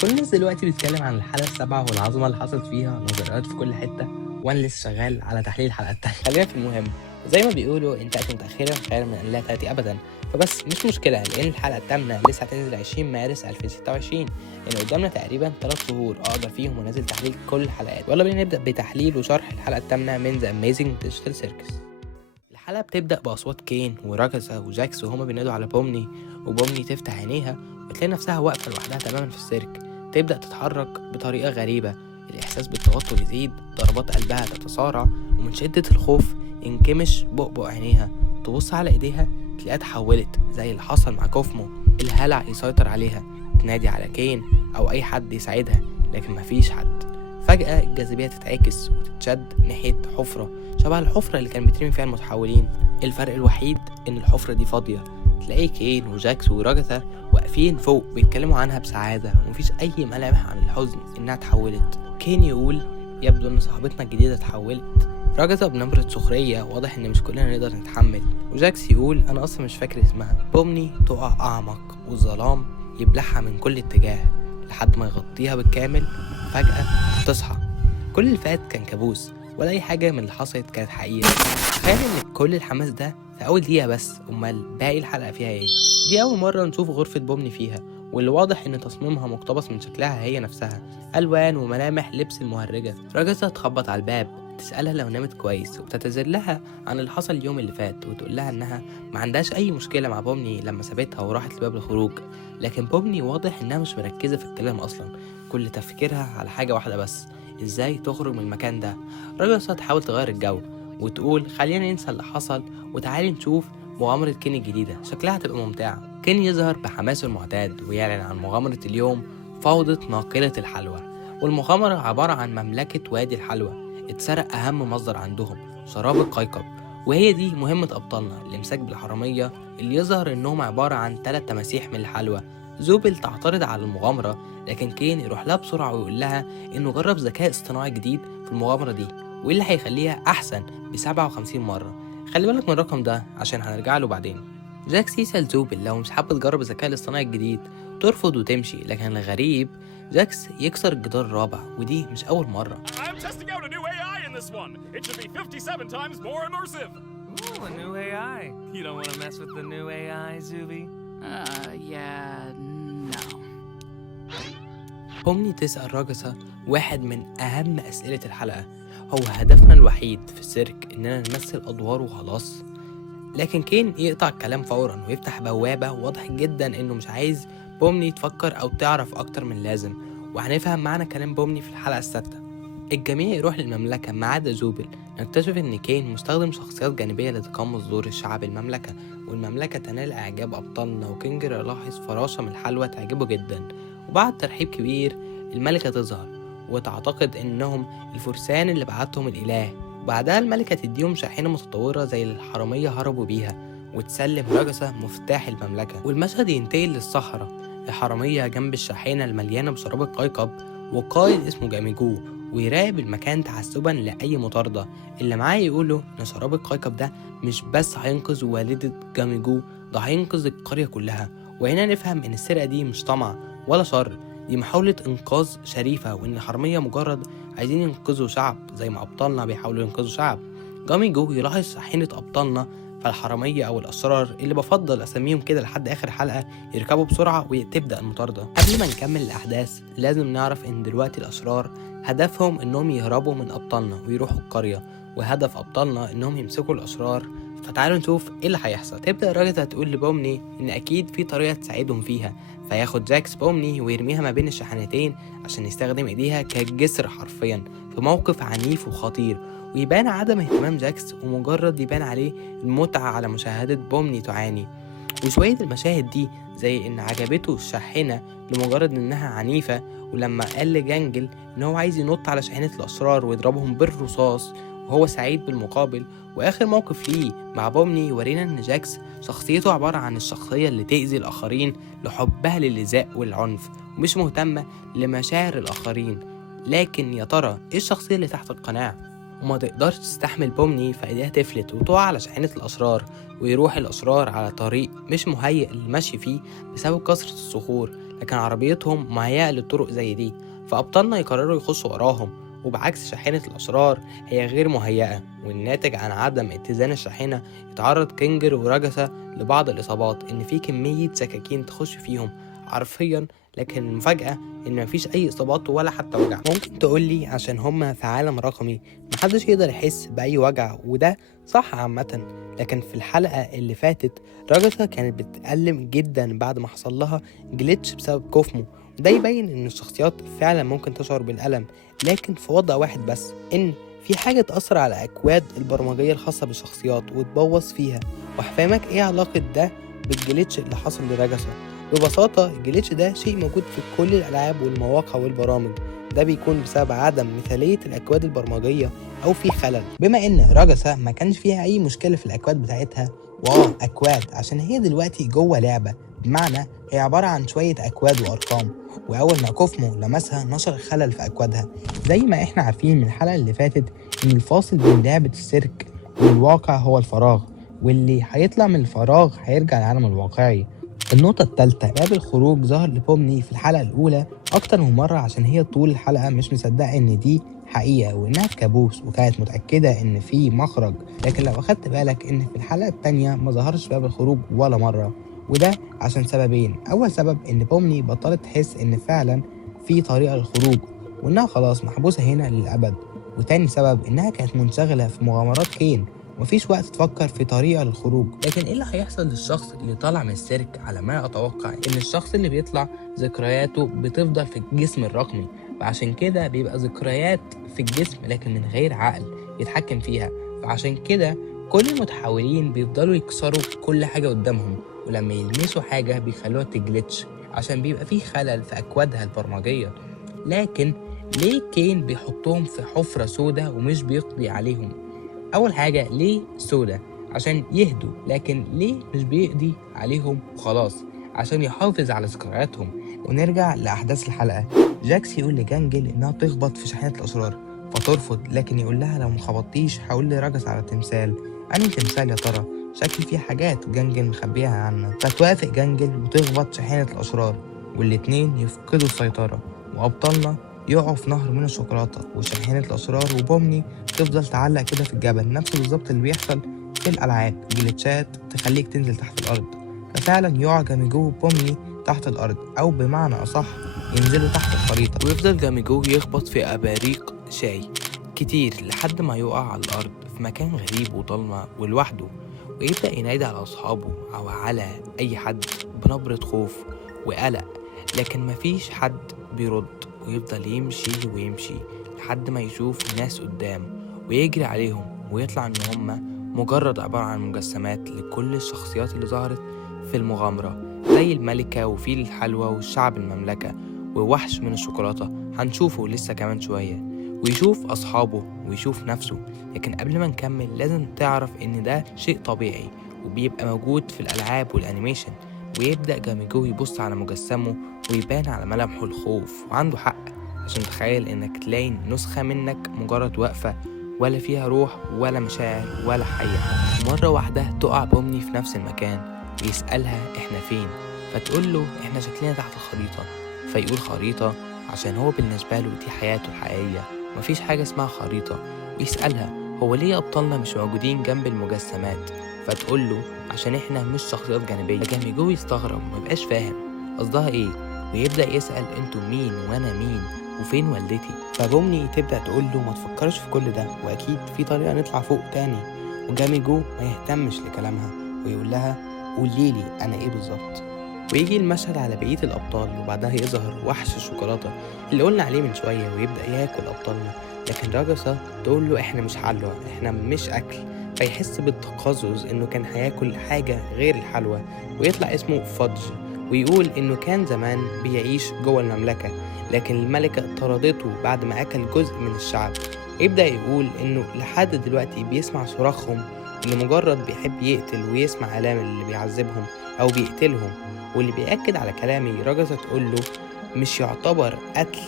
كل الناس دلوقتي بتتكلم عن الحلقة السابعة والعظمة اللي حصلت فيها، نظريات في كل حتة، وأنا لسه شغال على تحليل الحلقة التانية. خلينا في المهم، زي ما بيقولوا إن تأتي متأخرة خير من أن لا تأتي أبدا. فبس مش مشكلة، لأن الحلقة الثامنة لسه هتنزل 20 مارس 2026. يعني قدامنا تقريبا 3 شهور أقدر فيهم أنزل تحليل كل الحلقات. يلا بينا نبدأ بتحليل وشرح الحلقة الثامنة من ذا أميزنج ديجيتال سيركس. الحلقة بتبدأ بأصوات كين وراجاسا وجاكس وهما بينادوا على بومني، وبومني تفتح عينيها وتلاقي نفسها واقفة لوحدها تماما في السيرك. تبدأ تتحرك بطريقة غريبة، الإحساس بالتوتر يزيد، ضربات قلبها تتسارع، ومن شدة الخوف ينكمش بؤبؤ عينيها. تبص على إيديها تلاقيها اتحولت زي اللي حصل مع كوفمو، الهلع يسيطر عليها. تنادي على كين أو أي حد يساعدها، لكن مفيش حد. فجأة الجاذبية تتعكس وتتشد ناحية حفرة شبه الحفرة اللي كان بيترمي فيها المتحولين. الفرق الوحيد إن الحفرة دي فاضية. تلاقي كين وجاكس وراجثا واقفين فوق بيتكلموا عنها بسعادة، ومفيش أي ملامح عن الحزن إنها اتحولت. كين يقول يبدو إن صاحبتنا الجديدة اتحولت. راجثا بنبرة سخرية، واضح إن مش كلنا نقدر نتحمل. وجاكس يقول أنا أصلا مش فاكر اسمها. بومني تقع أعمق والظلام يبلعها من كل اتجاه لحد ما يغطيها بالكامل. فجأة تصحى. كل اللي فات كان كابوس، ولا أي حاجة من اللي حصلت كانت حقيقة. تخيل إن كل الحماس ده في أول دقيقة بس، أمال باقي الحلقة فيها إيه؟ دي أول مرة نشوف غرفة بومني فيها، واللي واضح إن تصميمها مقتبس من شكلها هي نفسها، ألوان وملامح لبس المهرجة. راجزة تخبط على الباب، تسألها لو نامت كويس، وبتعتذر لها عن اللي حصل اليوم اللي فات، وتقول لها إنها ما عندهاش أي مشكلة مع بومني لما سابتها وراحت لباب الخروج. لكن بومني واضح إنها مش مركزة في الكلام أصلا، كل تفكيرها على حاجة واحدة بس، إزاي تخرج من المكان ده. راجزة تحاول تغير الجو وتقول خلينا ننسى اللي حصل وتعالي نشوف مغامرة كين الجديدة، شكلها هتبقى ممتعة. كين يظهر بحماسه المعتاد ويعلن عن مغامرة اليوم، فوضى ناقلة الحلوى. والمغامرة عبارة عن مملكة وادي الحلوى، اتسرق أهم مصدر عندهم، شراب القيقب. وهي دي مهمة أبطالنا، الإمساك بالحرامية اللي يظهر إنهم عبارة عن 3 تماسيح من الحلوى. زوبل تعترض على المغامرة، لكن كين يروح لها بسرعة ويقول لها إنه جرب ذكاء اصطناعي جديد في المغامرة دي، وإيه اللي هيخليها أحسن ب57 مرة. خلي بالك من الرقم ده عشان هنرجع له بعدين. جاكس يسأل زوبل لو مش حابة تجرب الذكاء الاصطناعي الجديد، ترفض وتمشي. لكن الغريب جاكس يكسر الجدار الرابع، ودي مش أول مرة. I'm testing out a new AI in this one. It should be 57 times more immersive. Ooh, a new AI. You don't want to mess with the new AI, Zuby? Yeah, no. بومني تسأل راجسة واحد من أهم أسئلة الحلقة، هو هدفنا الوحيد في السيرك إننا نمثل أدوار وخلاص؟ لكن كين يقطع الكلام فورا ويفتح بوابة، واضح جدا إنه مش عايز بومني تفكر أو تعرف أكتر من لازم. وهنفهم معنى كلام بومني في الحلقة السادسة. الجميع يروح للمملكة ما عدا زوبل. نكتشف إن كين مستخدم شخصيات جانبية لتقمص دور الشعب المملكة، والمملكة تنال إعجاب أبطالنا، وكينجر يلاحظ فراشة من الحلوى تعجبه جدا. وبعد ترحيب كبير الملكة تظهر وتعتقد إنهم الفرسان اللي بعتهم الإله. وبعدها الملكة تديهم شاحنة متطورة زي اللي الحرامية هربوا بيها، وتسلم راجسة مفتاح المملكة. والمشهد ينتقل للصحراء، الحرامية جنب الشاحنة المليانة بشراب القيقب، وقائد اسمه جاميجو ويراقب المكان تحسبا لأي مطاردة. اللي معاه يقوله إن شراب القيقب ده مش بس هينقذ والدة جاميجو، ده هينقذ القرية كلها. وهنا نفهم إن السرقة دي مش طمع ولا شر، دي محاولة إنقاذ شريفة، وإن الحرامية مجرد عايزين ينقذوا شعب زي ما أبطالنا بيحاولوا ينقذوا شعب. جاميجو يلاحظ شاحنة أبطالنا، فالحرامية أو الأشرار اللي بفضل أسميهم كده لحد آخر حلقة يركبوا بسرعة وتبدأ المطاردة. قبل ما نكمل الأحداث لازم نعرف إن دلوقتي الأشرار هدفهم إنهم يهربوا من أبطالنا ويروحوا القرية، وهدف أبطالنا إنهم يمسكوا الأشرار. فتعالوا نشوف إيه اللي هيحصل. تبدأ راجزة تقول لبومني إن أكيد في طريقة تساعدهم فيها، فياخد جاكس بومني ويرميها ما بين الشحنتين عشان يستخدم إيديها كجسر حرفيا في موقف عنيف وخطير. ويبان عدم اهتمام جاكس، ومجرد يبان عليه المتعة على مشاهدة بومني تعاني. وشوية المشاهد دي زي إن عجبته الشاحنة لمجرد إنها عنيفة، ولما قال لجانجل إن هو عايز ينط على شاحنة الأشرار ويضربهم بالرصاص وهو سعيد بالمقابل. وآخر موقف ليه مع بومني ورينا إن جاكس شخصيته عبارة عن الشخصية اللي تأذي الآخرين لحبها للإيذاء والعنف، ومش مهتمة لمشاعر الآخرين. لكن يا ترى إيه الشخصية اللي تحت القناع؟ وما تقدرش تستحمل بومني، فايديها تفلت وتقع على شاحنة الأشرار، ويروح الأشرار على طريق مش مهيئ للمشي فيه بسبب كثرة الصخور. لكن عربيتهم مهيئة للطرق زي دي، فأبطالنا يقرروا يخشوا وراهم. وبعكس شاحنة الأشرار هي غير مهيئة، والناتج عن عدم اتزان الشاحنة يتعرض كينجر وراجاسا لبعض الإصابات، إن في كمية سكاكين تخش فيهم حرفيا. لكن المفاجأة إن مفيش أي إصابات ولا حتى وجع. ممكن تقولي عشان هما في عالم رقمي محدش يقدر يحس بأي وجع، وده صح عامة. لكن في الحلقة اللي فاتت راجاسا كانت بتتألم جدا بعد ما حصل لها جليتش بسبب كوفمو، وده يبين إن الشخصيات فعلا ممكن تشعر بالألم، لكن في وضع واحد بس، إن في حاجة تأثر على أكواد البرمجية الخاصة بالشخصيات وتبوظ فيها. وهفهمك إيه علاقة ده بالجليتش اللي حصل لراجاسا. ببساطة الجليتش ده شيء موجود في كل الألعاب والمواقع والبرامج، ده بيكون بسبب عدم مثالية الأكواد البرمجية أو في خلل. بما إن راجاسا ما كانش فيها أي مشكلة في الأكواد بتاعتها، أكواد عشان هي دلوقتي جوه لعبة، بمعنى هي عبارة عن شوية أكواد وأرقام، وأول ما كوفمو لمسها نشر خلل في أكوادها. زي ما إحنا عارفين من الحلقة اللي فاتت إن الفاصل بين لعبة السيرك والواقع هو الفراغ، واللي هيطلع من الفراغ هيرجع العالم الواقعي. النقطة الثالثة، باب الخروج ظهر لبومني في الحلقة الأولى أكتر من مرة، عشان هي طول الحلقة مش مصدقة إن دي حقيقة وإنها في كابوس، وكانت متأكدة إن في مخرج. لكن لو أخدت بالك إن في الحلقة التانية ما ظهرش باب الخروج ولا مرة، وده عشان سببين. أول سبب إن بومني بطلت تحس إن فعلا في طريقة للخروج، وإنها خلاص محبوسة هنا للأبد. وتاني سبب إنها كانت منشغلة في مغامرات كين ومفيش وقت تفكر في طريقة للخروج. لكن ايه اللي هيحصل للشخص اللي طالع من السيرك؟ على ما اتوقع ان الشخص اللي بيطلع ذكرياته بتفضل في الجسم الرقمي، فعشان كده بيبقى ذكريات في الجسم لكن من غير عقل يتحكم فيها. فعشان كده كل المتحولين بيفضلوا يكسروا كل حاجة قدامهم، ولما يلمسوا حاجة بيخلوها تجلتش عشان بيبقى فيه خلل في اكوادها البرمجية. لكن ليه كين بيحطهم في حفرة سودة ومش بيقضي عليهم؟ أول حاجة ليه سودا؟ عشان يهدوا. لكن ليه مش بيقضي عليهم وخلاص؟ عشان يحافظ على ذكرياتهم. ونرجع لأحداث الحلقة، جاكس يقول لجانجل إنها تخبط في شاحنة الأسرار فترفض، لكن يقول لها لو مخبطتيش هقول لراجس على تمثال. أنهي تمثال يا ترى؟ شكل فيه حاجات جانجل مخبيها عنا. فتوافق جانجل وتخبط شاحنة الأسرار، والاتنين يفقدوا السيطرة، وأبطالنا يقعوا في نهر من الشوكولاتة وشاحنة الأسرار، وبومني تفضل تعلق كده في الجبل، نفس بالظبط اللي بيحصل في الألعاب، جليتشات تخليك تنزل تحت الأرض. ففعلا يقع جاميجو بومني تحت الأرض، أو بمعنى أصح ينزلوا تحت الخريطة، ويفضل جاميجو يخبط في أباريق شاي كتير لحد ما يقع على الأرض في مكان غريب وضلمة ولوحده، ويبدأ ينادي على أصحابه أو على أي حد بنبرة خوف وقلق، لكن مفيش حد بيرد. ويفضل يمشي ويمشي لحد ما يشوف ناس قدام ويجري عليهم، ويطلع ان هما مجرد عبارة عن مجسمات لكل الشخصيات اللي ظهرت في المغامرة، زي الملكة وفيل الحلوى والشعب المملكة ووحش من الشوكولاتة هنشوفه لسه كمان شوية، ويشوف أصحابه ويشوف نفسه. لكن قبل ما نكمل لازم تعرف ان ده شيء طبيعي وبيبقى موجود في الألعاب والأنيميشن. ويبدأ جاميجو يبص على مجسمه ويبان على ملامحه الخوف، وعنده حق، عشان تخيل انك تلاقي نسخة منك مجرد واقفة ولا فيها روح ولا مشاعر ولا حية. مرة واحدة تقع بومني في نفس المكان ويسألها احنا فين، فتقول له احنا شكلنا تحت الخريطة. فيقول خريطة عشان هو بالنسبة له دي حياته الحقيقية، مفيش حاجة اسمها خريطة. ويسألها هو ليه أبطالنا مش موجودين جنب المجسمات؟ فتقول له عشان احنا مش شخصيات جانبية. جاميجو يستغرب ومبقاش فاهم قصدها ايه، ويبدأ يسأل انتوا مين وانا مين وفين والدتي. فبومني تبدأ تقول له ما تفكرش في كل ده، واكيد في طريقة نطلع فوق تاني. وجاميجو ما يهتمش لكلامها ويقول لها قوليلي انا ايه بالظبط. ويجي المشهد على بقية الأبطال، وبعدها يظهر وحش الشوكولاتة اللي قلنا عليه من شوية ويبدأ ياكل أبطالنا. لكن راجاسا تقول له احنا مش حلوى، احنا مش أكل. فيحس بالتقزز انه كان هياكل حاجة غير الحلوى، ويطلع اسمه فادج، ويقول انه كان زمان بيعيش جوه المملكة، لكن الملكة طردته بعد ما اكل جزء من الشعب. يبدأ يقول انه لحد دلوقتي بيسمع صراخهم، اللي مجرد بيحب يقتل ويسمع آلام اللي بيعذبهم او بيقتلهم. واللي بيأكد على كلامي راجاسا تقول له مش يعتبر قتل،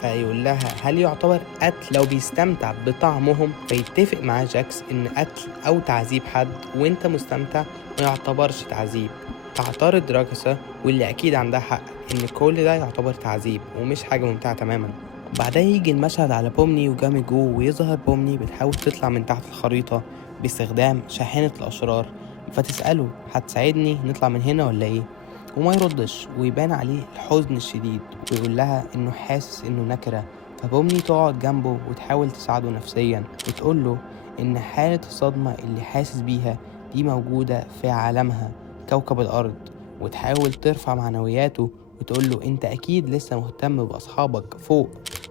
فيقول لها هل يعتبر قتل لو بيستمتع بطعمهم؟ فيتفق مع جاكس ان قتل او تعذيب حد وانت مستمتع ما يعتبرش تعذيب. تعترض راجسا واللي أكيد عندها حق إن كل ده يعتبر تعذيب ومش حاجة ممتعة تماما. بعدها يجي المشهد على بومني وجامي جو، ويظهر بومني بتحاول تطلع من تحت الخريطة باستخدام شاحنة الأشرار، فتسأله هتساعدني نطلع من هنا ولا ايه؟ وما يردش، ويبان عليه الحزن الشديد، ويقول لها انه حاسس انه نكرة. فبومني تقعد جنبه وتحاول تساعده نفسيا، وتقول له ان حالة الصدمة اللي حاسس بيها دي موجودة في عالمها كوكب الأرض، وتحاول ترفع معنوياته وتقول له انت اكيد لسه مهتم باصحابك فوق،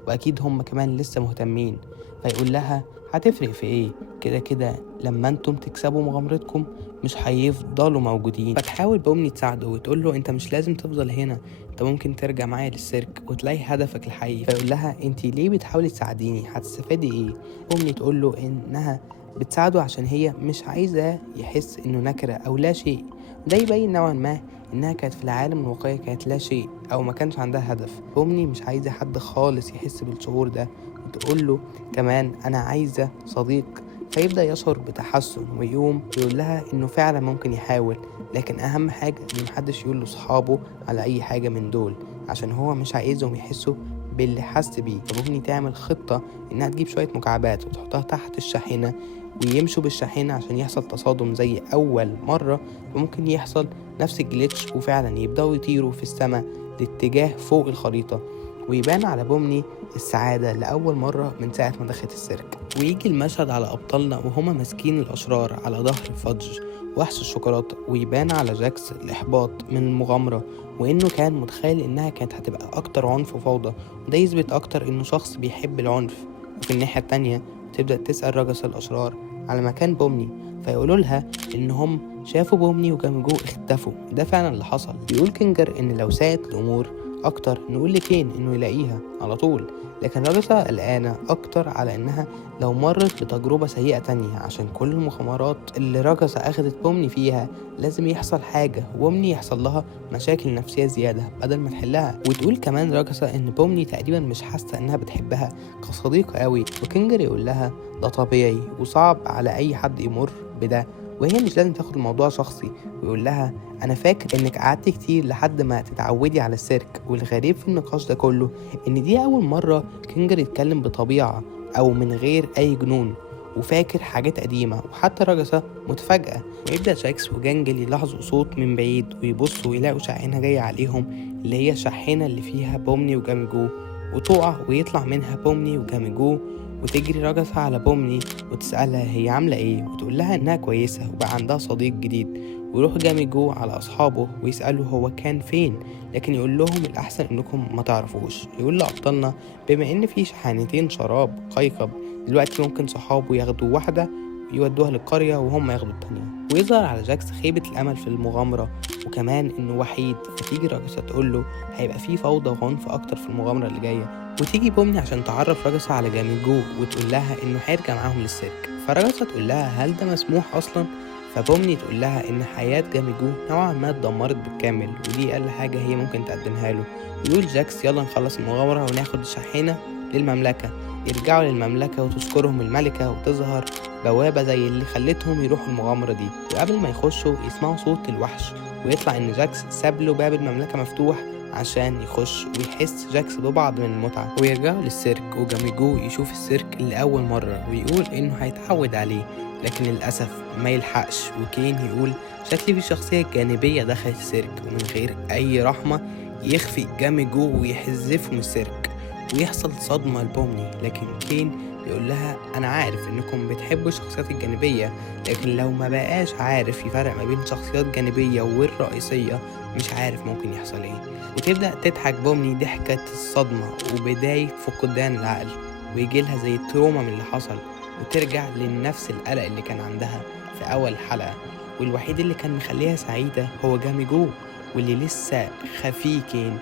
واكيد هم كمان لسه مهتمين. فيقول لها هتفرق في ايه؟ كده كده لما انتم تكسبوا مغامرتكم مش هيفضلوا موجودين. فتحاول بومني تساعده وتقول له انت مش لازم تفضل هنا، انت ممكن ترجع معايا للسيرك وتلاقي هدفك الحقيقي. فيقول لها انت ليه بتحاولي تساعديني؟ هتستفادي ايه؟ بومني تقول له انها بتساعده عشان هي مش عايزة يحس انه نكرة او لا شيء. ده يبين نوعا ما انها كانت في العالم الواقعي كانت لا شيء او ما كانش عندها هدف. بومني مش عايزة حد خالص يحس بالشعور ده، وتقول له كمان انا عايزة صديق. فيبدأ يشعر بتحسن ويقوم يقول لها انه فعلا ممكن يحاول، لكن اهم حاجة ان محدش يقول لاصحابه على اي حاجة من دول، عشان هو مش عايزهم يحسوا باللي حس بيه. فبومني تعمل خطة انها تجيب شوية مكعبات وتحطها تحت الشاحنة، ويمشوا بالشاحنة عشان يحصل تصادم زي أول مرة، وممكن يحصل نفس الجليتش وفعلا يبدأوا يطيروا في السماء لاتجاه فوق الخريطة، ويبان على بومني السعادة لأول مرة من ساعة ما دخلت السيرك. ويجي المشهد على أبطالنا وهما ماسكين الأشرار على ظهر فادج وحش الشوكولاتة، ويبان على جاكس الإحباط من المغامرة، وإنه كان متخيل إنها كانت هتبقى أكتر عنف وفوضى، وده يثبت أكتر إنه شخص بيحب العنف. وفي الناحية التانية تبدأ تسأل راجس الأشرار على مكان بومني، فيقولوا لها إنهم شافوا بومني وجامي جو اختفوا. ده فعلا اللي حصل. بيقول كينجر إن لو ساعت الأمور أكتر نقول لكين إنه يلاقيها على طول، لكن راجسة قلقانة أكتر على إنها لو مرت بتجربة سيئة تانية، عشان كل المغامرات اللي راجسة أخدت بومني فيها لازم يحصل حاجة وبومني يحصل لها مشاكل نفسية زيادة بدل ما تحلها. وتقول كمان راجسة إن بومني تقريبا مش حاسة إنها بتحبها كصديقة قوي، وكينجر يقول لها ده طبيعي وصعب على أي حد يمر بده، وهي مش لازم تاخد الموضوع شخصي. ويقول لها انا فاكر انك قعدتي كتير لحد ما تتعودي على السيرك. والغريب في النقاش ده كله ان دي اول مرة كينجر يتكلم بطبيعة او من غير اي جنون، وفاكر حاجات قديمة. وحتى راجسة متفاجئة، ويبدأ جاكس وجانجل يلاحظوا صوت من بعيد ويبصوا ويلاقوا شاحنة جاية عليهم، اللي هي الشاحنة اللي فيها بومني وجامي جو، وتقع ويطلع منها بومني وجامي جو، وتجري راجسة على بومني وتسألها هي عاملة ايه، وتقول لها انها كويسة وبقى عندها صديق جديد. ويروح جامي جو على اصحابه ويسألوا هو كان فين، لكن يقول لهم الاحسن انكم ما تعرفوش. يقول لأبطالنا بما ان في شحنتين شراب قيقب دلوقتي ممكن صحابه ياخدوا واحدة ويودوها للقرية وهم ياخدوا التانية. ويظهر على جاكس خيبة الامل في المغامرة، وكمان انه وحيد. فتيجي راجسة تقول له هيبقى في فوضى وعنف اكتر في المغامرة اللي جاية. وتيجي بومني عشان تعرف راجسة على جامي جو وتقول لها انه هيرجع معاهم للسيرك. فراجسة تقول لها هل ده مسموح اصلا؟ فبومني تقول لها ان حياة جامي جو نوعا ما اتدمرت بالكامل، ودي اقل حاجة هي ممكن تقدمها له. ويقول جاكس يلا نخلص المغامرة وناخد الشاحنة للمملكة. يرجعوا للمملكة وتذكرهم الملكة، وتظهر بوابة زي اللي خلتهم يروحوا المغامرة دي. وقبل ما يخشوا يسمعوا صوت الوحش، ويطلع ان جاكس ساب له باب المملكة مفتوح عشان يخش، ويحس جاكس ببعض من المتعة. ويرجعوا للسيرك وجامي جو يشوف السيرك لأول مرة ويقول إنه هيتعود عليه، لكن للأسف ما يلحقش. وكين يقول شكلي في شخصية جانبية دخلت السيرك، ومن غير أي رحمة يخفي جامي جو ويحذفه من السيرك، ويحصل صدمة لبومني. لكن كين بيقول لها أنا عارف إنكم بتحبوا الشخصيات الجانبية، لكن لو ما بقاش عارف يفرق ما بين شخصيات جانبية والرئيسية مش عارف ممكن يحصل ايه. وتبدأ تضحك بومني ضحكة الصدمة وبداية فقدان العقل، ويجيلها زي تروما من اللي حصل، وترجع لنفس القلق اللي كان عندها في أول حلقة. والوحيد اللي كان مخليها سعيدة هو جامي جو، واللي لسه خفيه كين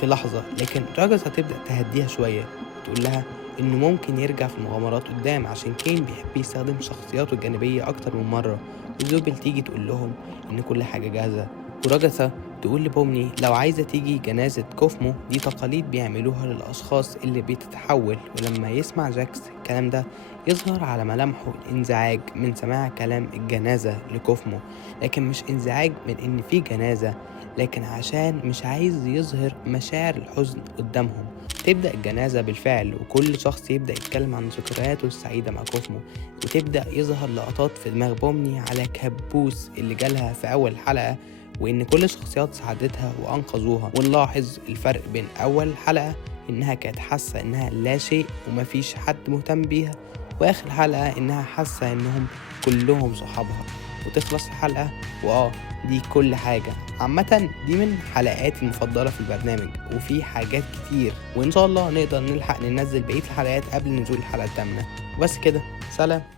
في لحظة. لكن راجسة تبدأ تهديها شوية وتقول لها إنه ممكن يرجع في المغامرات قدام، عشان كين بيحب يستخدم شخصياته الجانبية أكتر من مرة. وزوبل تيجي تقول لهم إن كل حاجة جاهزة، وراجسة تقول لبومني لو عايزة تيجي جنازة كوفمو دي تقاليد بيعملوها للأشخاص اللي بتتحول. ولما يسمع جاكس الكلام ده يظهر على ملامحه الانزعاج من سماع كلام الجنازة لكوفمو، لكن مش انزعاج من ان في جنازة، لكن عشان مش عايز يظهر مشاعر الحزن قدامهم. تبدأ الجنازة بالفعل وكل شخص يبدأ يتكلم عن ذكرياته السعيدة مع كوفمو، وتبدأ يظهر لقطات في دماغ بومني على كابوس اللي جالها في أول حلقة، وإن كل الشخصيات ساعدتها وأنقذوها. ونلاحظ الفرق بين أول حلقة إنها كانت حاسة إنها لا شيء ومفيش حد مهتم بيها، وآخر حلقة إنها حاسة إنهم كلهم صحابها. وتخلص الحلقة دي كل حاجة. عامة دي من حلقاتي المفضلة في البرنامج، وفي حاجات كتير، وإن شاء الله نقدر نلحق ننزل بقية الحلقات قبل نزول الحلقة الثامنة. وبس كده، سلام.